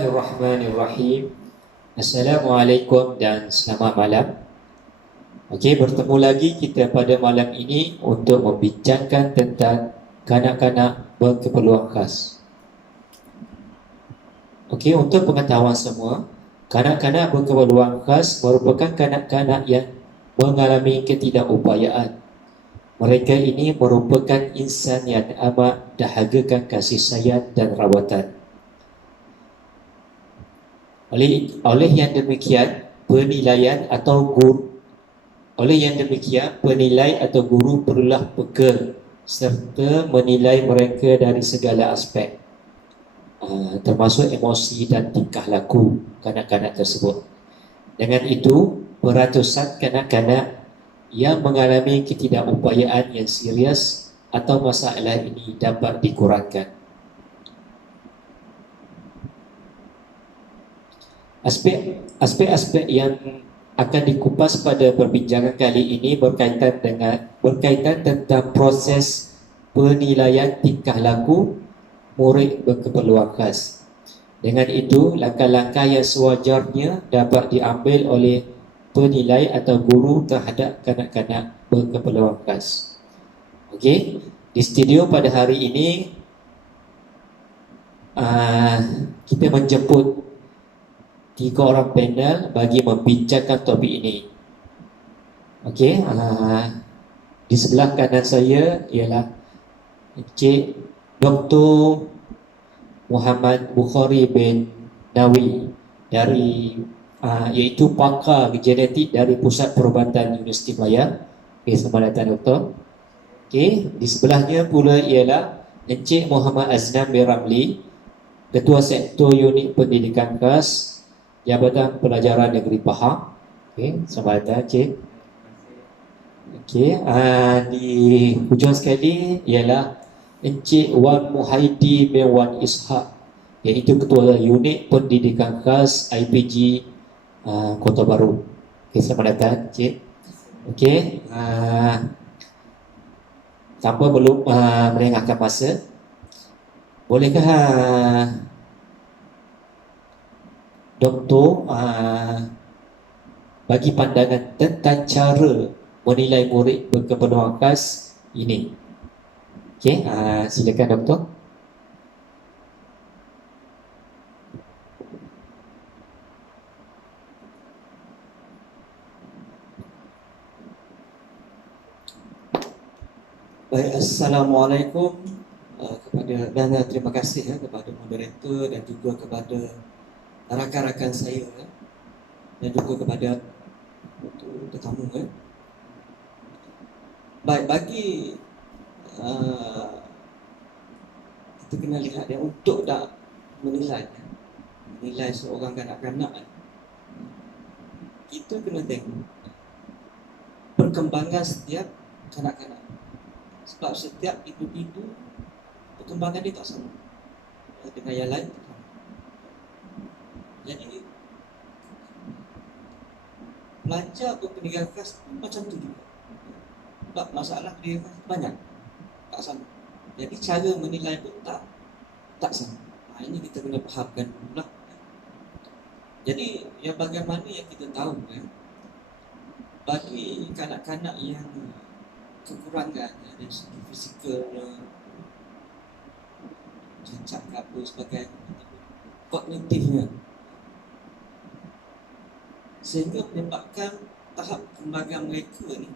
Bismillahirrahmanirrahim. Assalamualaikum dan selamat malam. Okey, bertemu lagi kita pada malam ini untuk membincangkan tentang kanak-kanak berkeperluan khas. Okey, untuk pengetahuan semua, kanak-kanak berkeperluan khas merupakan kanak-kanak yang mengalami ketidakupayaan. Mereka ini merupakan insan yang amat dahagakan kasih sayang dan rawatan. Oleh yang demikian, penilai atau guru perlulah peka serta menilai mereka dari segala aspek, termasuk emosi dan tingkah laku kanak-kanak tersebut. Dengan itu, beratusan kanak-kanak yang mengalami ketidakupayaan yang serius atau masalah ini dapat dikurangkan. Aspek-aspek yang akan dikupas pada perbincangan kali ini berkaitan tentang proses penilaian tingkah laku murid berkeperluan khas. Dengan itu, langkah-langkah yang sewajarnya dapat diambil oleh penilai atau guru terhadap kanak-kanak berkeperluan khas. Okey, di studio pada hari ini kita menjemput 3 orang panel bagi membincangkan topik ini. Okey, di sebelah kanan saya ialah Encik Dr. Muhammad Bukhari bin Nawi dari iaitu pakar genetik dari Pusat Perubatan Universiti Melaya. Okey, selamat datang Doktor. Okey, di sebelahnya pula ialah Encik Muhammad Aznan bin Ramli, Ketua Sektor Unit Pendidikan Khas Jabatan Pelajaran Negeri Pahang. Okey, selamat datang Encik. Okey, di hujung sekali ialah Encik Wan Muhaidi bin Wan Ishak, iaitu Ketua Unit Pendidikan Khas IPG Kota Baru. Okey, selamat datang Encik. Okey, tanpa belum melengahkan masa, bolehkah Doktor bagi pandangan tentang cara menilai murid berkeperluan khas ini? Okey, silakan Doktor. Baik, Assalamualaikum dan terima kasih kepada moderator dan juga kepada rakan-rakan saya dan juga kepada tetamu. Baik, bagi kita kena lihat untuk menilai seorang kanak-kanak, kita kena tengok perkembangan setiap kanak-kanak. Sebab setiap individu perkembangan dia tak sama dengan yang lain. Jadi belajar berpendidikan khas macam tu juga. Sebab masalah pendidikan khas banyak, tak sama. Jadi cara menilai pun tak sama. Ini kita kena fahamkan dulu lah. Jadi yang bagaimana yang kita tahu bagi kanak-kanak yang kekurangan dari segi fisikalnya, cacat ke apa sebagainya, kognitifnya, sehingga menyebabkan tahap perkembangan mereka ni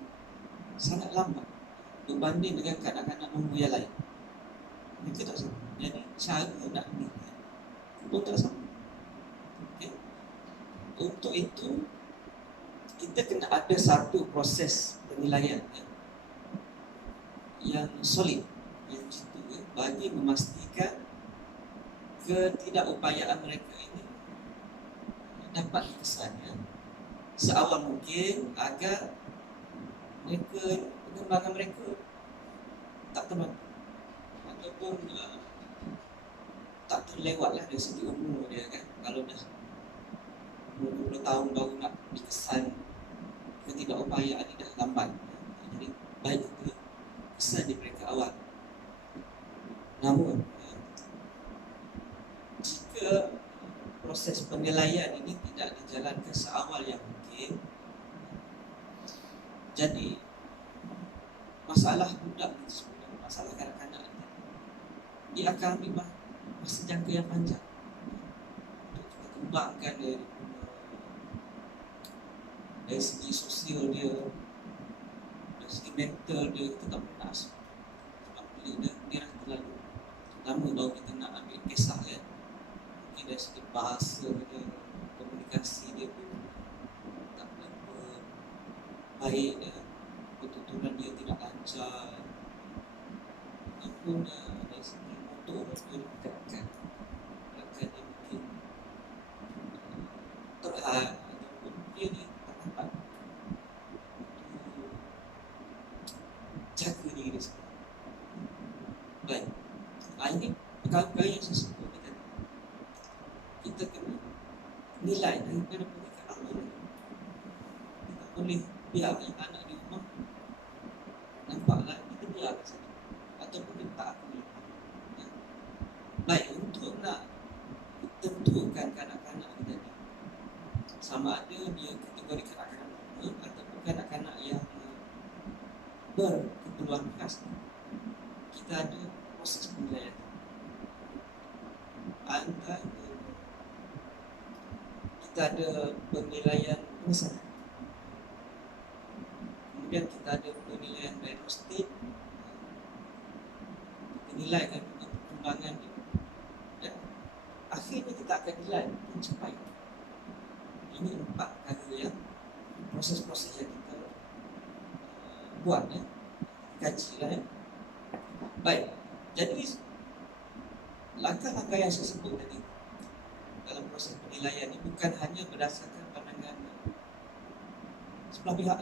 sangat lambat berbanding dengan kanak-kanak nombor yang lain. Mereka tak sama. Jadi cara nak menilai pun tak sama. Okay. Untuk itu kita kena ada satu proses penilaian yang solid, yang jitu, bagi memastikan ketidakupayaan mereka ini dapat dikesankan seawal mungkin agar pengembangan mereka tak terbantu ataupun tak terlewatlah dari segi umur dia kan. Kalau dah umur 20 tahun baru nak dikesan ketidakupayaan ini dah lambat. Jadi baik itu kesan di mereka awal. Namun jika masalah budak ni sebenarnya, masalah kanak-kanak ni, dia akan ambil masa jangka yang panjang untuk kita kembangkan dia dari segi sosial dia, dari segi mental dia. Kita tak boleh nak sebab dia dah terlalu lama baru kita nak ambil kisah kan. Mungkin dari segi bahasa dia, komunikasi dia pun tak berapa baik dia, pertuturan dia tidak lancar, ataupun dari segi motor dia dekatkan dia mungkin terhad, ataupun dia ni tak dapat jaga diri dia sendiri. Baik, ini perkara-perkara yang saya sebut ni tadi. Kita kena nilai daripada pendidikan awal ni. Kita tak boleh biar anak di rumah nampaklah kita biarkan saja, ataupun kita tak akui. Ya. Baik, untuk nak tentukan kanak-kanak ni tadi, sama ada dia kategori kanak-kanak normal ataupun kanak-kanak yang berkeperluan khas, kita ada proses penilaian. Antara kita ada penilaian pengesahan, kemudian kita ada penilaian diagnostik, kita nilaikan juga perkembangan dia, dan akhirnya kita akan nilai pencapaian. Ini 4 perkara yang proses-proses yang kita buat ya, kaji lah ya. Baik, jadi langkah-langkah yang saya sebut tadi dalam proses penilaian ini bukan hanya berdasarkan pandangan sebelah pihak,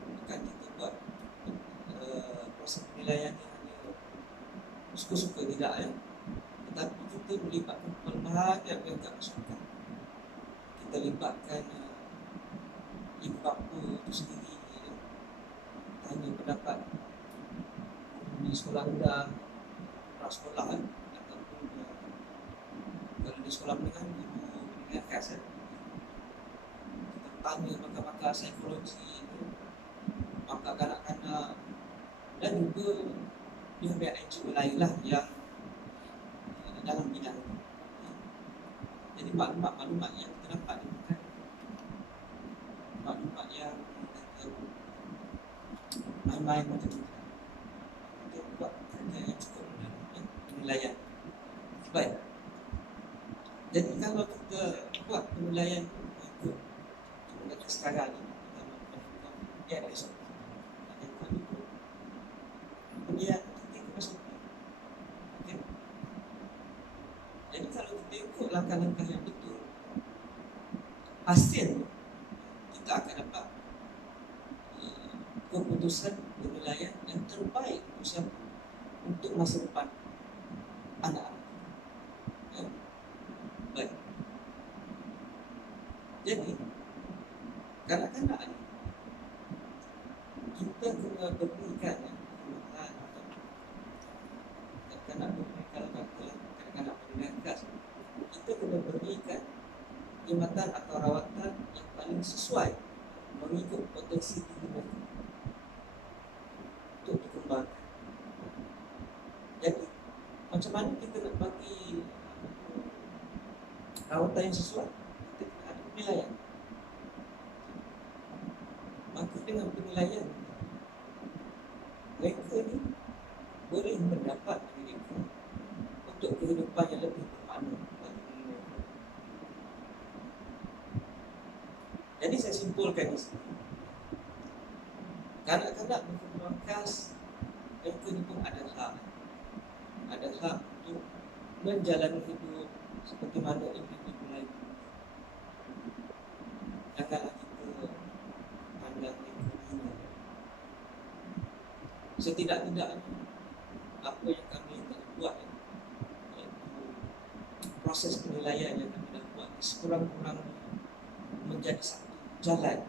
bukan kita buat proses penilaian ini hanya suka-suka, tidak ya, tetapi kita melibatkan pelbagai pihak masyarakat. Kita libatkan ibu bapa itu sendiri ya. Tanya pendapat di sekolah rendah, prasekolah ataupun kalau di sekolah menengah, guru pendidikan khas ya. Kita tanya pakar-pakar psikologi, pakar kanak-kanak, dan juga pihak NGO lain lah yang dalam bidang ini. Jadi maklumat yang kita dapat ini bukan maklumat yang main-main macam itu. Kita buat kerja yang cukup mendalam ya, penilaian. Baik. Jadi kalau kita buat penilaian ikut kita sekarang ni, kita melakukan dia ada esok, ada ikut itu. Kemudian kita ikut esok. Okay. Jadi kalau kita ikut langkah-langkah yang betul, hasil kita akan dapat keputusan penilaian yang terbaik untuk masa depan anak-anak. Ya. Baik. Jadi kanak-kanak ni kita kena berikan kanak-kanak berikan kanak-kanak pendidikan khas, kita kena berikan khidmatan atau rawatan yang paling sesuai mengikut potensi diri mereka untuk dikembangkan. Jadi macam mana kita nak bagi rawatan yang sesuai? Kita kena ada penilaian. Maka dengan penilaian mereka ni boleh mendapat pendidikan untuk kehidupan yang lebih bermakna bagi diri mereka. Jadi saya simpulkan di sini, kanak-kanak berkeperluan khas mereka ni pun ada hak untuk menjalani hidup seperti mana individu lain. Janganlah kita pandang mereka hina. Setidak-tidaknya apa yang kami telah buat, iaitu proses penilaian yang kami dah buat, sekurang-kurangnya menjadi satu jalan,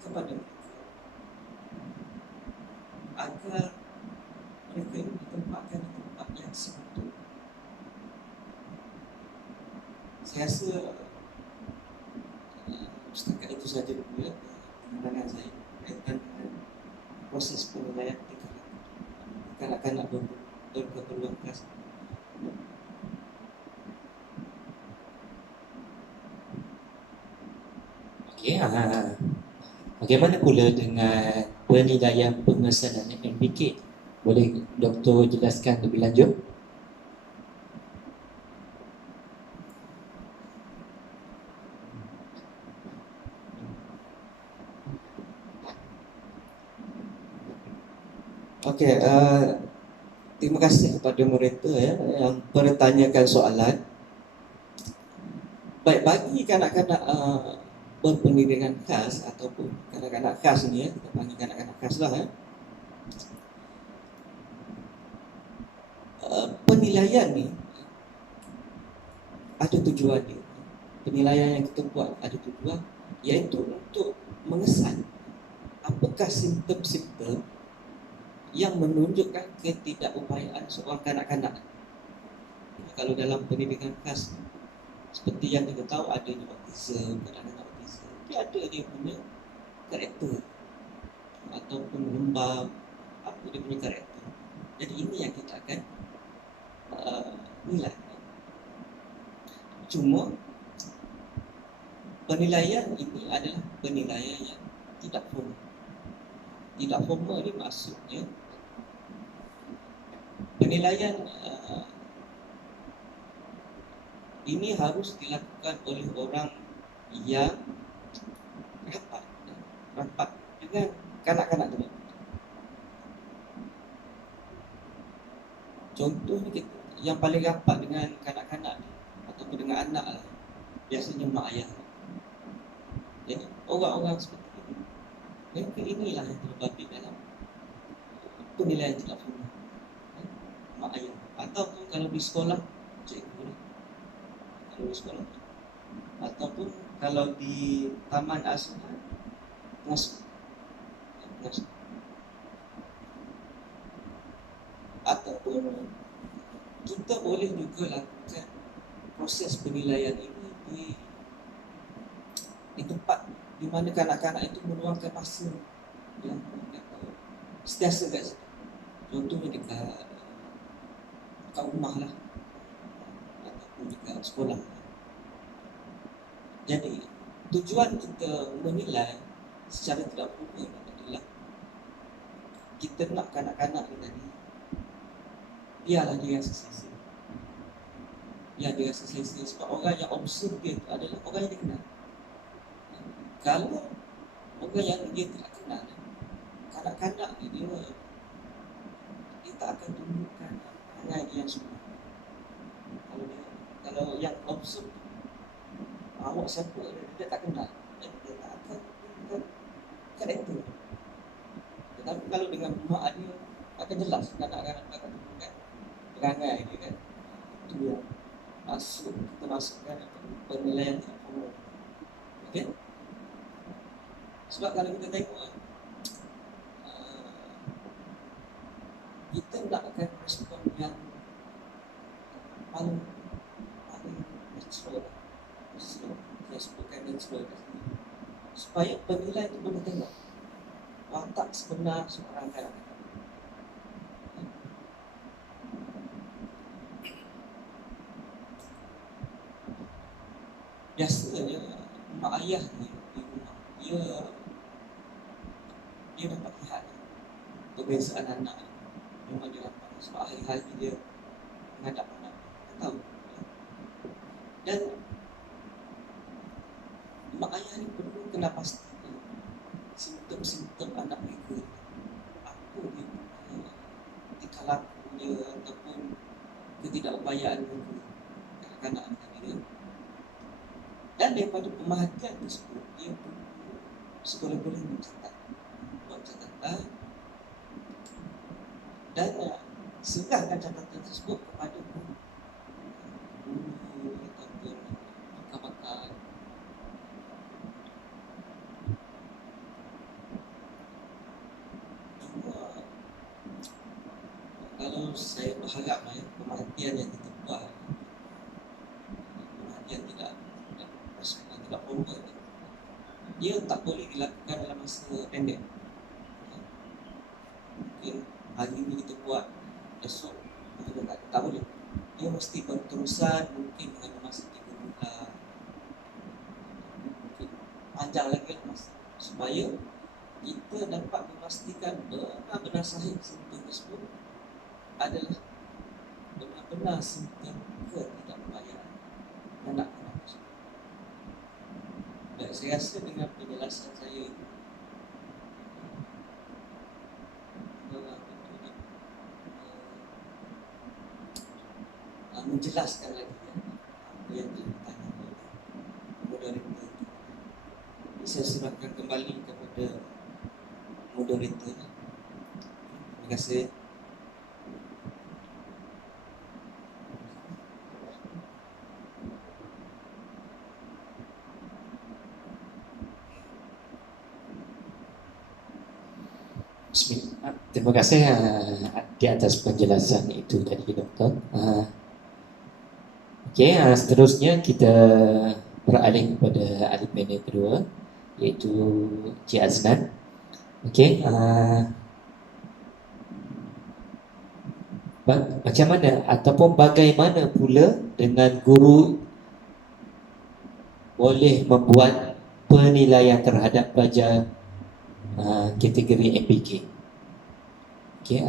kepada mereka agar mereka ini ditempatkan di tempat yang sepatutnya. Saya rasa setakat itu saja dulu ya. pandangan saya berkaitan dengan proses penilaian di kanak-kanak berkeperluan khas. Okey, bagaimana pula dengan penilaian pengesanan MBK? Boleh Doktor jelaskan lebih lanjut? Okey, terima kasih kepada moderator yang bertanyakan soalan. Baik, bagi kanak-kanak berpendidikan khas ataupun kanak-kanak khas ni kita panggil kanak-kanak khas lah penilaian ni ada tujuan dia. Penilaian yang kita buat ada tujuan, iaitu untuk mengesan apakah simptom-simptom yang menunjukkan ketidakupayaan seorang kanak-kanak. Kalau dalam pendidikan khas, seperti yang kita tahu adanya autism, kanak-kanak autism, dia ada dia punya karakter ataupun lembab, apa dia punya karakter. Jadi ini yang kita akan nilai. Cuma penilaian ini adalah penilaian yang tidak formal. Tidak formal ni maksudnya penilaian ini harus dilakukan oleh orang yang rapat dengan kanak-kanak tu. Contohnya yang paling rapat dengan kanak-kanak ataupun dengan anak lah, biasanya mak ayah. Jadi orang-orang seperti ini, mereka inilah yang terbabit dalam penilaian tidak formal, mak ayah. Ataupun kalau di sekolah, cikgu lah. Kalau di sekolah, ataupun kalau di taman asuhan, pengasuh. Ataupun kita boleh juga lakukan proses penilaian ini di tempat di mana kanak-kanak itu meluangkan masa yang sentiasa kat situ. Contohnya dekat rumah lah, ataupun dekat sekolah. Jadi tujuan kita menilai secara tidak formal adalah kita nak kanak-kanak ni tadi biarlah dia rasa selesa. Biar dia rasa selesa, sebab orang yang observe dia adalah orang yang dia kenal. Kalau orang yang dia tidak kenal, kanak-kanak ni dia tak akan tunjukkan perangai dia yang semua. Kalau yang observe awak siapa, dia tak kenal, dia tak akan tunjukkan karakter. Tetapi kalau dengan mak dia akan jelas, kanak-kanak akan tunjukkan perangai dia kan. Itu yang kita masukkan penilaian tidak formal. Okey? Sebab kalau kita tengok kita nakkan respon yang paling natural, saya sebutkan natural supaya penilai itu boleh tengok watak sebenar seorang kanak-kanak. Biasanya mak ayah ni di rumah dia dapat lihat kebiasaan anak memang dia dapat, sebab hari-hari dia menghadap anak, dia tahu. Dan mak ayah ni perlu kena pastikan simptom-simptom anak mereka, apa dia tingkah lakunya ataupun ketidakupayaan mereka kanak-kanak tadi dia. Dan daripada pemerhatian tersebut, dia perlu seboleh-boleh buat catatan dan serahkan catatan tersebut kepada guru ataupun pakar-pakar. Cuma kalau saya berharap pemerhatian yang kita buat, pemerhatian tidak formal, dia tak boleh dilakukan dalam pendek. Mungkin hari ini kita buat, esok kita tak boleh. Dia mesti berterusan, mungkin dengan masa 3 bulan, mungkin panjang lagi lah masa, supaya kita dapat memastikan benar-benar sahih simptom tersebut adalah benar-benar simptom ketidakpayaan kanak-kanak tersebut. Dan saya rasa dengan penjelasan saya ini menjelaskan lagi apa yang ditanya oleh moderator itu. Saya serahkan kembali kepada moderator. Terima kasih. Bismillah. Terima kasih di atas penjelasan itu tadi, Doktor. Okey, seterusnya kita beralih kepada ahli panel kedua, iaitu Cik Aznan. Okey, macam mana ataupun bagaimana pula dengan guru boleh membuat penilaian terhadap pelajar kategori MBK? Okey,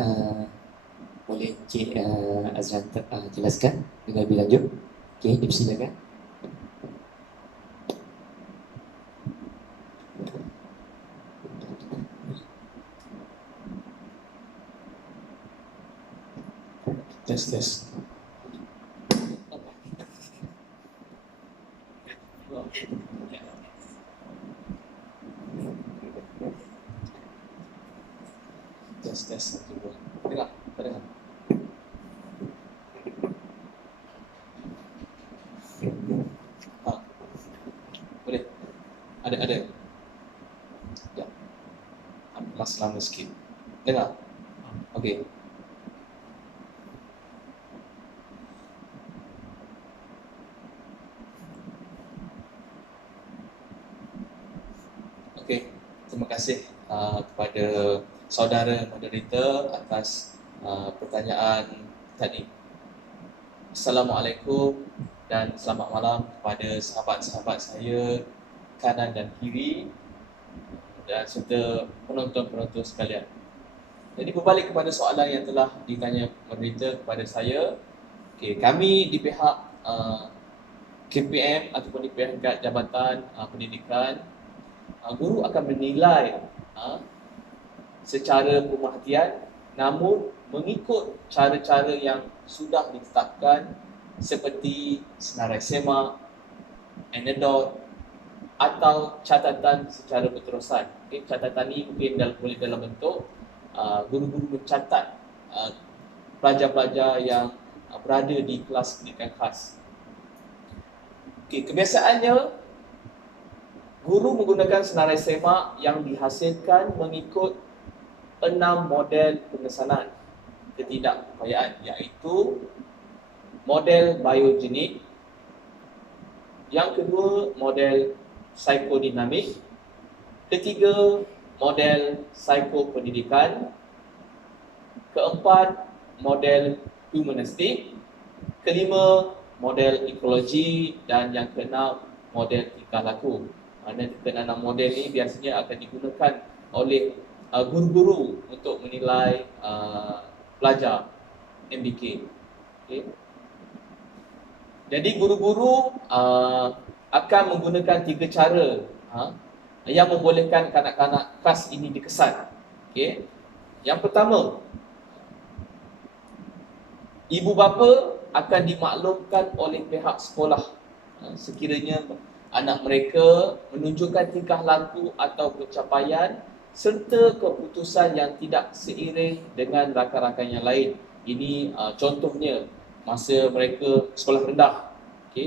boleh Cik Aznan jelaskan dengan lebih lanjut? Okey, dipersilakan. Tes. Tes. Dengar. Boleh. Ada. Ya. Mas lama sikit. Dengar. Okey. Okey, terima kasih kepada saudara moderator atas pertanyaan tadi. Assalamualaikum dan selamat malam kepada sahabat-sahabat saya kanan dan kiri dan serta penonton-penonton sekalian. Jadi berbalik kepada soalan yang telah ditanya moderator kepada saya, kami di pihak KPM ataupun di pihak Jabatan Pendidikan, guru akan menilai secara pemerhatian namun mengikut cara-cara yang sudah ditetapkan seperti senarai semak, anedot atau catatan secara berterusan. Catatan ini mungkin boleh dalam bentuk guru-guru mencatat pelajar-pelajar yang berada di kelas pendidikan khas. Kebiasaannya guru menggunakan senarai semak yang dihasilkan mengikut 6 model pengesanan ketidakpayaan, iaitu model biogenik, yang kedua model psikodinamik, ketiga model psikopendidikan, keempat model humanistik, kelima model ekologi, dan yang keenam model tingkah laku. Keenam model ini biasanya akan digunakan oleh guru-guru untuk menilai pelajar MBK. Jadi guru-guru akan menggunakan 3 cara yang membolehkan kanak-kanak kelas ini dikesan. Yang pertama, ibu bapa akan dimaklumkan oleh pihak sekolah sekiranya anak mereka menunjukkan tingkah laku atau pencapaian serta keputusan yang tidak seiring dengan rakan-rakan yang lain. Ini contohnya masa mereka sekolah rendah.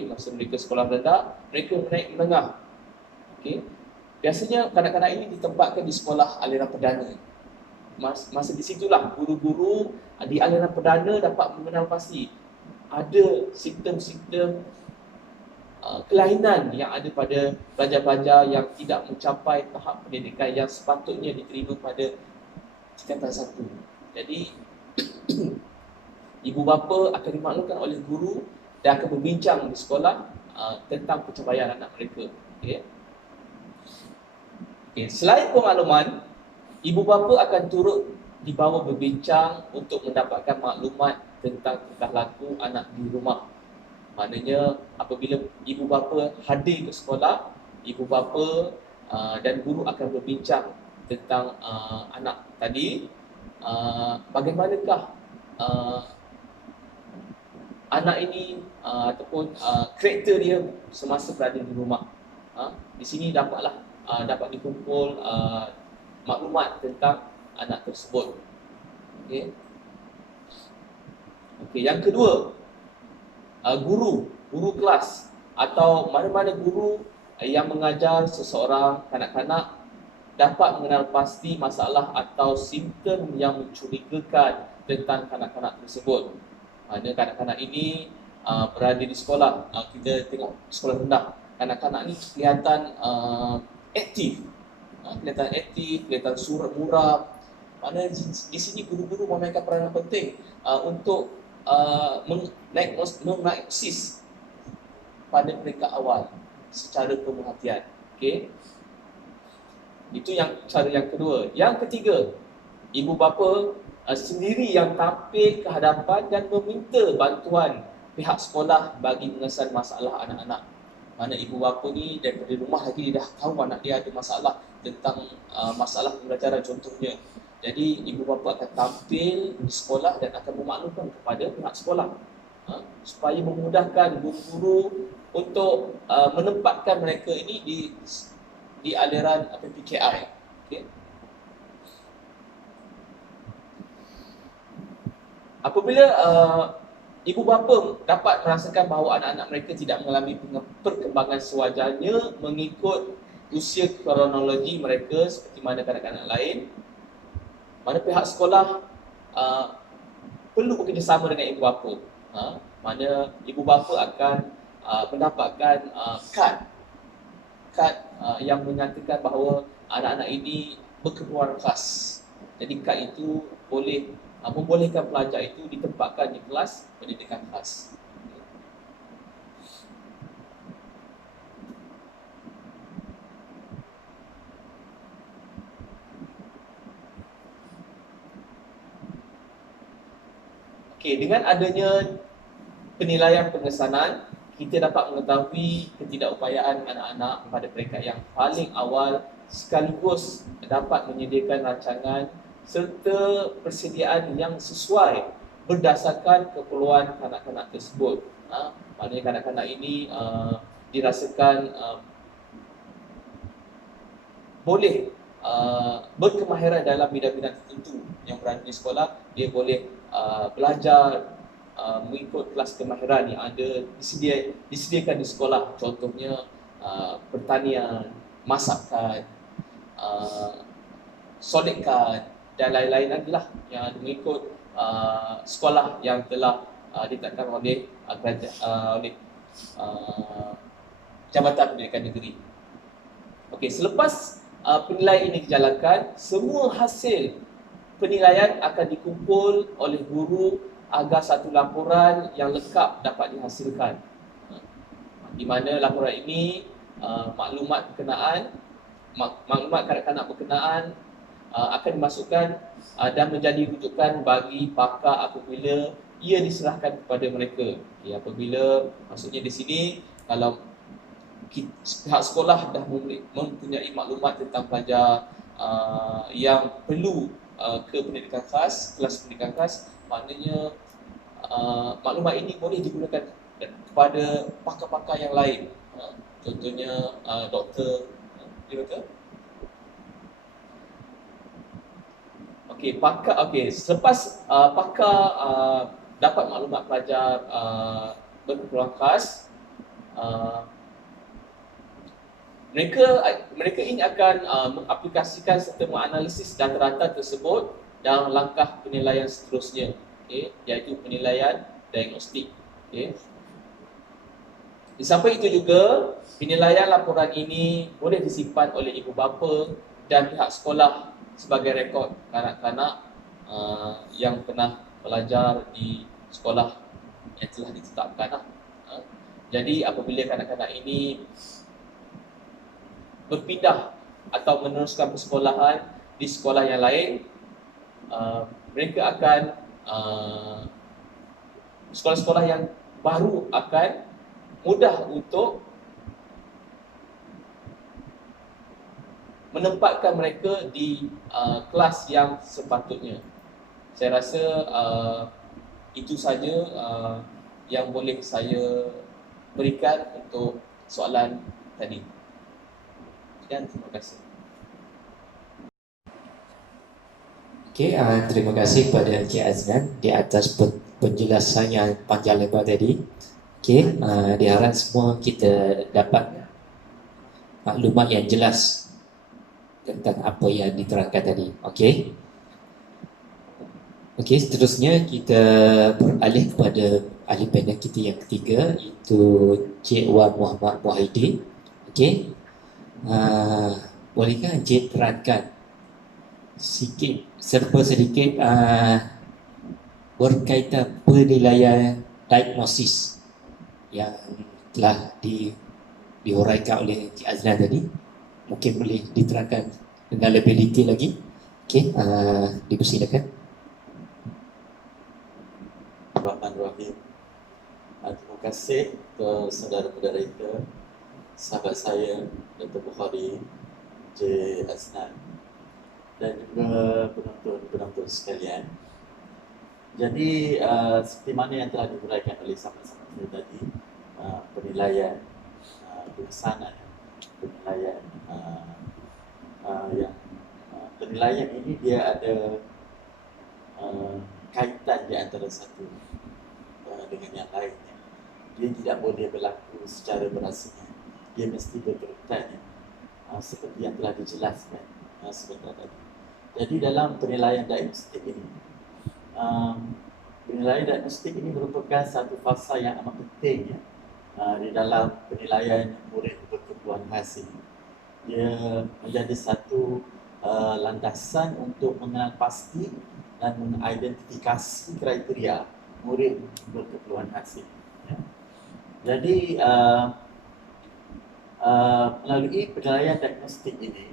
Masa mereka sekolah rendah, mereka naik menengah. Biasanya kanak-kanak ini ditempatkan di sekolah aliran perdana. Masa di situlah guru-guru di aliran perdana dapat mengenal pasti ada simptom-simptom kelainan yang ada pada pelajar-pelajar yang tidak mencapai tahap pendidikan yang sepatutnya diterima pada tingkatan 1. Jadi ibu bapa akan dimaklumkan oleh guru dan akan berbincang di sekolah tentang pencapaian anak mereka. Okay. Selain pemakluman, ibu bapa akan turut dibawa berbincang untuk mendapatkan maklumat tentang tingkah laku anak di rumah. Maknanya apabila ibu bapa hadir ke sekolah, ibu bapa dan guru akan berbincang tentang anak tadi, bagaimanakah anak ini ataupun karakter dia semasa berada di rumah. Di sini dapat dikumpul maklumat tentang anak tersebut. Okey. Yang kedua, guru kelas atau mana-mana guru yang mengajar seseorang kanak-kanak dapat mengenal pasti masalah atau simptom yang mencurigakan tentang kanak-kanak tersebut. Mana kanak-kanak ini berada di sekolah, kita tengok sekolah rendah, kanak-kanak ni kelihatan aktif, kelihatan surat murab. Mana di sini guru-guru memainkan peranan penting untuk mendiagnosis pada peringkat awal secara pemerhatian. Okey. Itu cara yang kedua. Yang ketiga, ibu bapa sendiri yang tampil ke hadapan dan meminta bantuan pihak sekolah bagi mengesan masalah anak-anak. Mana ibu bapa ni daripada rumah lagi dia dah tahu anak dia ada masalah tentang masalah pembelajaran contohnya. Jadi ibu bapa akan tampil di sekolah dan akan memaklumkan kepada pihak sekolah supaya memudahkan guru-guru untuk menempatkan mereka ini di aliran PPKI. Okay. Apabila ibu bapa dapat merasakan bahawa anak-anak mereka tidak mengalami perkembangan sewajarnya mengikut usia kronologi mereka seperti mana kanak-kanak lain, mana pihak sekolah perlu bekerjasama dengan ibu bapa. Mana ibu bapa akan mendapatkan kad yang menyatakan bahawa anak-anak ini berkeperluan khas. Jadi kad itu boleh membolehkan pelajar itu ditempatkan di kelas pendidikan khas. Okey, dengan adanya penilaian pengesanan, kita dapat mengetahui ketidakupayaan anak-anak pada peringkat yang paling awal sekaligus dapat menyediakan rancangan serta persediaan yang sesuai berdasarkan keperluan kanak-kanak tersebut. Maknanya kanak-kanak ini dirasakan boleh berkemahiran dalam bidang-bidang tertentu yang berada di sekolah. Dia boleh belajar mengikut kelas kemahiran yang ada disediakan di sekolah. Contohnya pertanian, masakan, solekan dan lain-lain lagi lah yang mengikut sekolah yang telah ditetapkan oleh Jabatan Pendidikan Negeri. Okey, selepas penilaian ini dijalankan, semua hasil penilaian akan dikumpul oleh guru agar satu laporan yang lengkap dapat dihasilkan. Di mana laporan ini maklumat kanak-kanak berkenaan akan dimasukkan dan menjadi rujukan bagi pakar apabila ia diserahkan kepada mereka. Apabila maksudnya di sini kalau pihak sekolah dah mempunyai maklumat tentang pelajar yang perlu ke pendidikan khas, kelas pendidikan khas, maknanya maklumat ini boleh digunakan kepada pakar-pakar yang lain. Contohnya doktor, selepas pakar dapat maklumat pelajar berkeperluan khas, mereka ini akan mengaplikasikan serta menganalisis data-data tersebut dalam langkah penilaian seterusnya, iaitu penilaian diagnostik. Sampai itu juga, penilaian laporan ini boleh disimpan oleh ibu bapa dan pihak sekolah sebagai rekod kanak-kanak yang pernah belajar di sekolah yang telah ditetapkan lah. Jadi apabila kanak-kanak ini berpindah atau meneruskan persekolahan di sekolah yang lain, mereka akan sekolah-sekolah yang baru akan mudah untuk menempatkan mereka di kelas yang sepatutnya. Saya rasa itu saja yang boleh saya berikan untuk soalan tadi. Dan terima kasih. Okey, terima kasih kepada Encik Azlan di atas penjelasan yang panjang lebar tadi. Okey, diharap semua kita dapat maklumat yang jelas tentang apa yang diterangkan tadi. Okey. Okey, seterusnya kita beralih kepada ahli panel kita yang ketiga, iaitu Encik Wan Muhammad Muhyiddin. Okey. Bolehkah Encik terangkan sikit serba sedikit berkaitan penilaian diagnosis yang telah dihuraikan oleh Encik Azlan tadi? Mungkin boleh diterangkan dengan lebih detail lagi. Okey, dipersilakan. Bismillahirrahmanirrahim. Terima kasih ke saudara-saudara kita, sahabat saya Dr. Bukhari, J. Azlan, dan juga penonton-penonton sekalian. Jadi seperti mana yang telah diuraikan oleh sahabat-sahabat saya tadi, penilaian pesanan, penilaian penilaian ini dia ada kaitan di antara satu dengan yang lainnya. Dia tidak boleh berlaku secara berasingan. Dia mesti berkaitan, seperti yang telah dijelaskan sebentar tadi. Jadi dalam penilaian diagnostik ini, penilaian diagnostik ini merupakan satu fasa yang amat penting di dalam penilaian murid berkebutuhan khas ini. Dia menjadi satu landasan untuk mengenal pasti dan mengidentifikasi kriteria murid berkeperluan khas ini. Jadi melalui penilaian diagnostik ini,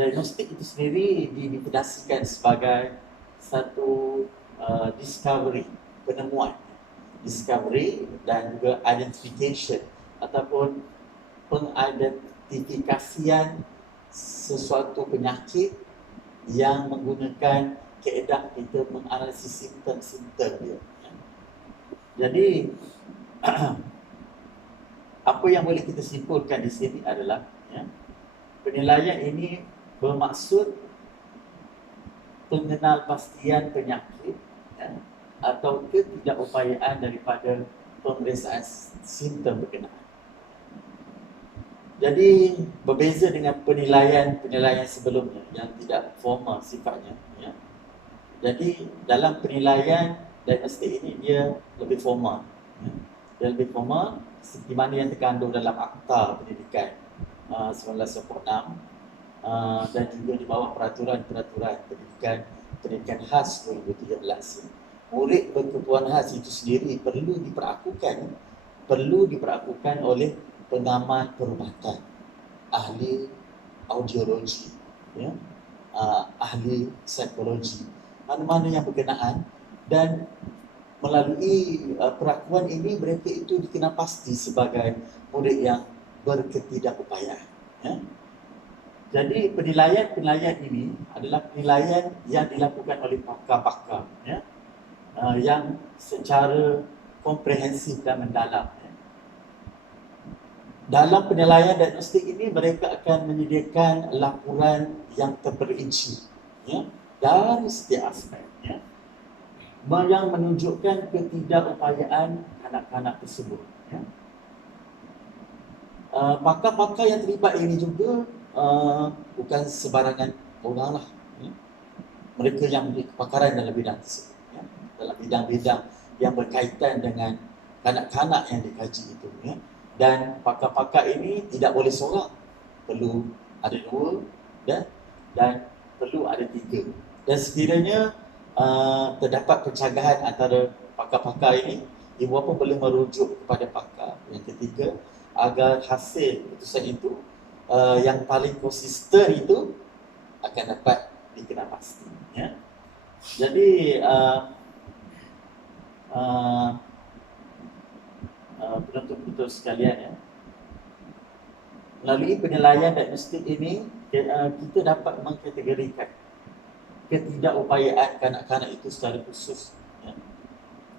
diagnostik itu sendiri dipedaskan sebagai satu discovery, penemuan, discovery dan juga identification ataupun pengidentifikasian sesuatu penyakit yang menggunakan kaedah kita menganalisis simptom-simptom dia. Jadi apa yang boleh kita simpulkan di sini adalah penilaian ini bermaksud pengenalpastian penyakit atau ketidakupayaan daripada pemeriksaan simptom berkenaan. Jadi berbeza dengan penilaian sebelumnya yang tidak formal sifatnya. Jadi dalam penilaian diagnostik ini dia lebih formal. Dia lebih formal seperti mana yang terkandung dalam Akta Pendidikan 1996 dan juga di bawah peraturan-peraturan pendidikan khas 2013. Murid berkebutuhan khas itu sendiri perlu diperakukan oleh pengamal perubatan, ahli audiologi, ahli psikologi, mana-mana yang berkenaan, dan melalui perakuan ini mereka itu dikenal pasti sebagai murid yang berketidakupayaan. Jadi penilaian ini adalah penilaian yang dilakukan oleh pakar-pakar yang secara komprehensif dan mendalam. Dalam penilaian diagnostik ini mereka akan menyediakan laporan yang terperinci dari setiap aspek yang menunjukkan ketidakupayaan anak-anak tersebut. Pakar-pakar yang terlibat ini juga bukan sebarangan orang lah. Mereka yang memiliki kepakaran dalam bidang tersebut, dalam bidang-bidang yang berkaitan dengan kanak-kanak yang dikaji itu, ya. Dan pakar-pakar ini tidak boleh seorang, perlu ada dua, dan perlu ada tiga. Dan sekiranya terdapat pencagahan antara pakar-pakar ini, ibu bapa boleh merujuk kepada pakar yang ketiga agar hasil keputusan itu yang paling konsisten itu akan dapat dikenal pasti, ya. Jadi penonton-penonton sekalian, ya, melalui penilaian diagnostik ini kita dapat mengkategorikan ketidakupayaan kanak-kanak itu secara khusus, ya.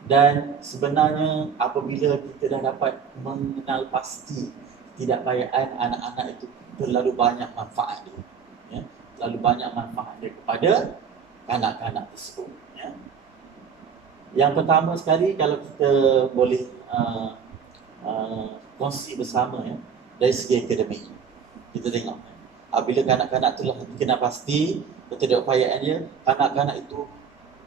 Dan sebenarnya apabila kita dah dapat mengenal pasti ketidakupayaan anak-anak itu, terlalu banyak manfaat dia, ya. Terlalu banyak manfaat dia kepada kanak-kanak tersebut, ya. Yang pertama sekali, kalau kita boleh kongsi bersama, ya, dari segi akademik, kita tengok apabila kanak-kanak telah dikenal pasti ketidakupayaan, kanak-kanak itu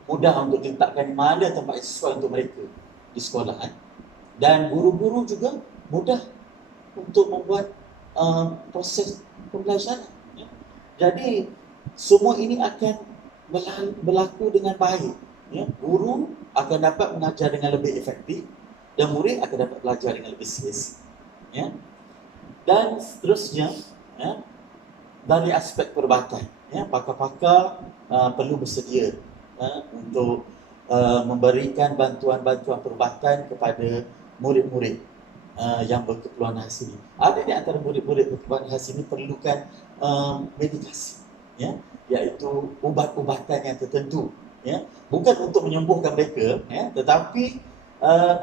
mudah untuk diletakkan di mana tempat yang sesuai untuk mereka di sekolahan, dan guru-guru juga mudah untuk membuat proses pembelajaran, ya. Jadi semua ini akan berlaku dengan baik, ya. Guru akan dapat mengajar dengan lebih efektif dan murid akan dapat belajar dengan lebih selesa, ya. Dan seterusnya, ya, dari aspek perubatan, ya, pakar-pakar perlu bersedia untuk memberikan bantuan-bantuan perubatan kepada murid-murid yang berkeperluan khas ini. Ada di antara murid-murid berkeperluan khas ini perlukan medikasi, ya, iaitu ubat-ubatan yang tertentu, ya, bukan untuk menyembuhkan mereka, ya, tetapi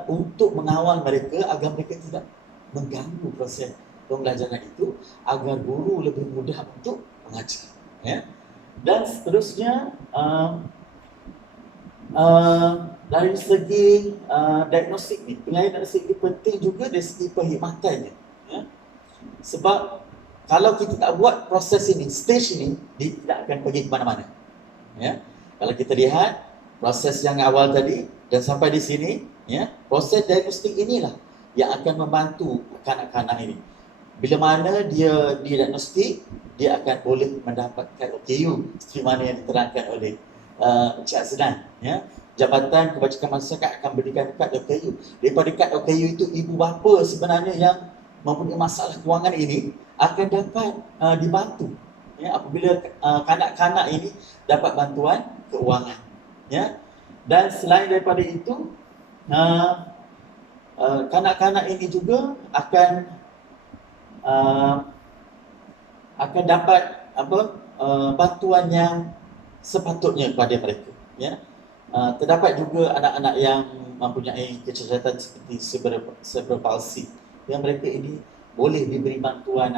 untuk mengawal mereka agar mereka tidak mengganggu proses pembelajaran itu, agar guru lebih mudah untuk mengajar, ya. Dan seterusnya dari segi diagnostik ni, penilaian dari segi penting juga dari segi perkhidmatannya, ya. Sebab kalau kita tak buat proses ini, stage ini, dia tidak akan pergi ke mana-mana, ya. Kalau kita lihat proses yang awal tadi dan sampai di sini, ya, proses diagnostik inilah yang akan membantu kanak-kanak ini. Bila mana dia diagnostik, dia akan boleh mendapatkan OKU seperti mana yang diterangkan oleh Encik Azlan, ya. Jabatan Kebajikan Masyarakat akan berikan kad OKU. Daripada kad OKU itu, ibu bapa sebenarnya yang mempunyai masalah kewangan ini akan dapat dibantu, ya, apabila kanak-kanak ini dapat bantuan keuangan, ya. Dan selain daripada itu, kanak-kanak ini juga akan dapat bantuan yang sepatutnya kepada mereka, ya. Terdapat juga anak-anak yang mempunyai kecacatan seperti cerebral palsy, yang mereka ini boleh diberi bantuan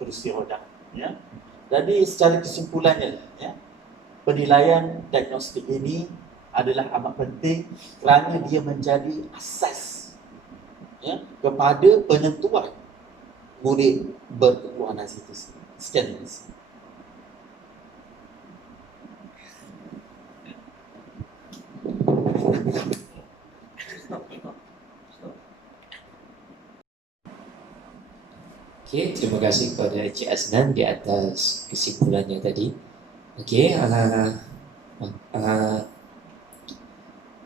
kerusi roda, ya. Jadi secara kesimpulannya, ya, penilaian diagnostik ini adalah amat penting kerana dia menjadi asas, ya, kepada penentuan murid berkeperluan khas itu. Sekian. Okey, terima kasih kepada Encik Aznan di atas kesimpulannya tadi. Okey,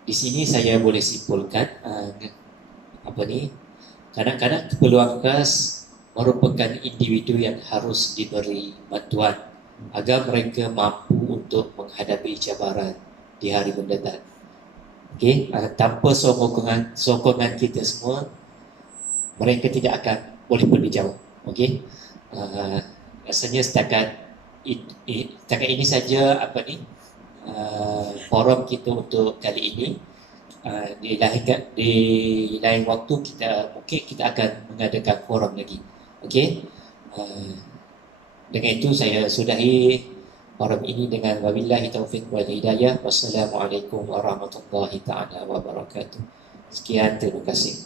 di sini saya boleh simpulkan kadang-kadang keperluan khas merupakan individu yang harus diberi bantuan agar mereka mampu untuk menghadapi cabaran di hari mendatang. Okey, tanpa sokongan kita semua, mereka tidak akan boleh pergi jauh. Okey, rasanya setakat ini saja forum kita untuk kali ini. Di lain waktu kita akan mengadakan forum lagi. Okey, dengan itu saya sudahi forum ini dengan wabillahi taufiq wal hidayah. Wassalamualaikum warahmatullahi taala wabarakatuh. Sekian, terima kasih.